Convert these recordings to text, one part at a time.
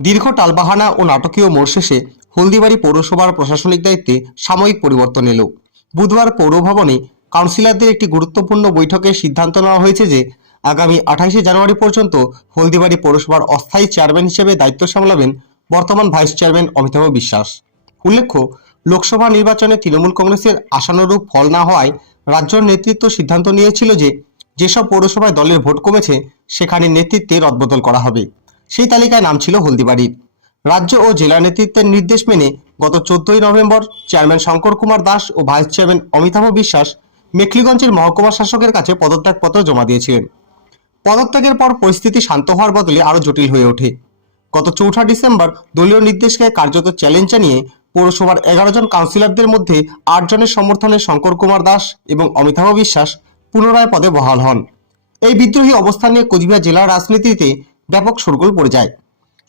দীর্ঘ টালবাহানা ও নাটকীয় মোড় শেষে হলদিবাড়ি পৌরসভার প্রশাসনিক দায়িত্বে সাময়িক পরিবর্তন এলো। বুধবার পৌরভবনে কাউন্সিলরদের একটি গুরুত্বপূর্ণ বৈঠকে সিদ্ধান্ত নেওয়া হয়েছে যে, আগামী আঠাইশে জানুয়ারি পর্যন্ত হলদিবাড়ি পৌরসভার অস্থায়ী চেয়ারম্যান হিসেবে দায়িত্ব সামলাবেন বর্তমান ভাইস চেয়ারম্যান অমিতাভ বিশ্বাস। উল্লেখ্য, লোকসভা নির্বাচনে তৃণমূল কংগ্রেসের আশানুরূপ ফল না হওয়ায় রাজ্য নেতৃত্ব সিদ্ধান্ত নিয়েছিল যে, যেসব পৌরসভায় দলের ভোট কমেছে, সেখানে নেতৃত্বে রদবদল করা হবে। সেই তালিকায় নাম ছিল হলদিবাড়ির। রাজ্য ও জেলা নেতৃত্বের নির্দেশ মেনে গত চোদ্দই নভেম্বর চেয়ারম্যান শঙ্কর কুমার দাস ও ভাইস চেয়ারম্যান অমিতাভ বিশ্বাস মেখলিগঞ্জের মহকুমা শাসকের কাছে পদত্যাগপত্র জমা দিয়েছিলেন। পদত্যাগের পর পরিস্থিতি শান্ত হওয়ার বদলে আরও জটিল হয়ে ওঠে। গত চৌঠা ডিসেম্বর দলীয় নির্দেশকে কার্যত চ্যালেঞ্জ জানিয়ে পৌরসভার এগারো জন কাউন্সিলরদের মধ্যে আট জনের সমর্থনে শঙ্কর কুমার দাস এবং অমিতাভ বিশ্বাস পুনরায় পদে বহাল হন। এই বিদ্রোহী অবস্থান নিয়ে কোচবিহার জেলার রাজনীতিতে ব্যাপক শোরগোল পড়ে যায়।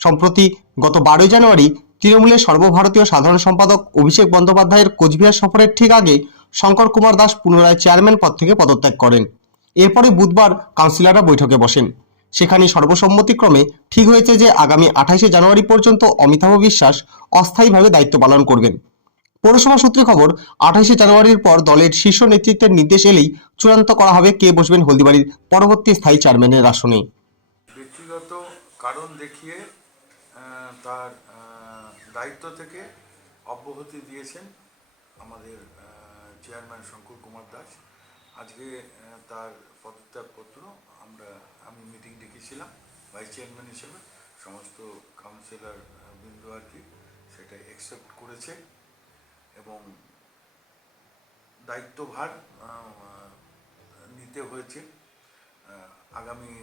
সম্প্রতি গত বারোই জানুয়ারি তৃণমূলের সর্বভারতীয় সাধারণ সম্পাদক অভিষেক বন্দ্যোপাধ্যায়ের কোচবিহার সফরের ঠিক আগে শঙ্কর কুমার দাস পুনরায় চেয়ারম্যান পদ থেকে পদত্যাগ করেন। এরপরে বুধবার কাউন্সিলররা বৈঠকে বসেন। সেখানে সর্বসম্মতিক্রমে ঠিক হয়েছে যে আগামী আঠাইশে জানুয়ারি পর্যন্ত অমিতাভ বিশ্বাস অস্থায়ীভাবে দায়িত্ব পালন করবেন। পৌরসভা সূত্রে খবর, আঠাইশে জানুয়ারির পর দলের শীর্ষ নেতৃত্বের নির্দেশ এলেই চূড়ান্ত করা হবে কে বসবেন হলদিবাড়ির পরবর্তী স্থায়ী চেয়ারম্যানের আসনে। দেখিয়ে তার দায়িত্ব থেকে অব্যাহতি দিয়েছেন আমাদের চেয়ারম্যান শঙ্কর কুমার দাস। আজকে তার পদত্যাগপত্র আমরা, আমি মিটিং ডেকেছিলাম, ভাইস চেয়ারম্যান হিসেবে, সমস্ত কাউন্সিলর বৃন্দ আর কি, সেটা অ্যাকসেপ্ট করেছে এবং দায়িত্বভার নিতে হয়েছে। আগামী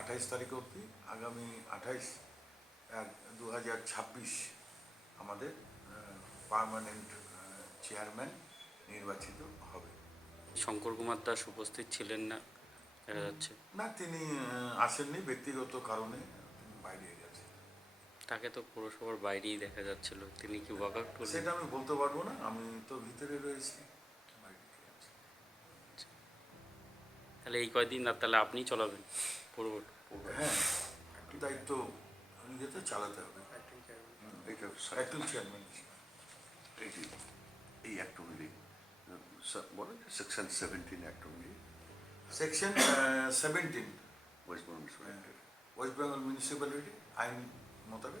আঠাইশ তারিখ অবধি আগামী আঠাইশ এক দু হাজার ছাব্বিশ আমাদের পার্মানেন্ট চেয়ারম্যান নির্বাচিত হবে। শঙ্কর কুমার দাস উপস্থিত ছিলেন না দেখা যাচ্ছে। না তিনি আসেননি ব্যক্তিগত কারণে তিনি বাইরে গেছেন। তাকে তো পৌরসভার বাইরেই দেখা যাচ্ছিল। তিনি কি ওয়াক আউট সেটা আমি বলতে পারব না আমি তো ভিতরে রয়েছি আছে। তাহলে এই কয়দিন আর তাহলে আপনি চলাবেন? হ্যাঁ একটু দায়িত্ব নিজেতে চালাতে হবে এটা অ্যাক্টিভ চেয়ারম্যান এটি এই অ্যাক্ট অনুযায়ী বলে সেকশন সেভেন্টিন অ্যাক্ট অনুযায়ী section seventeen West Bengal মিউনিসিপ্যালিটির West Bengal municipality আইন মোতাবেক চালাতে হবে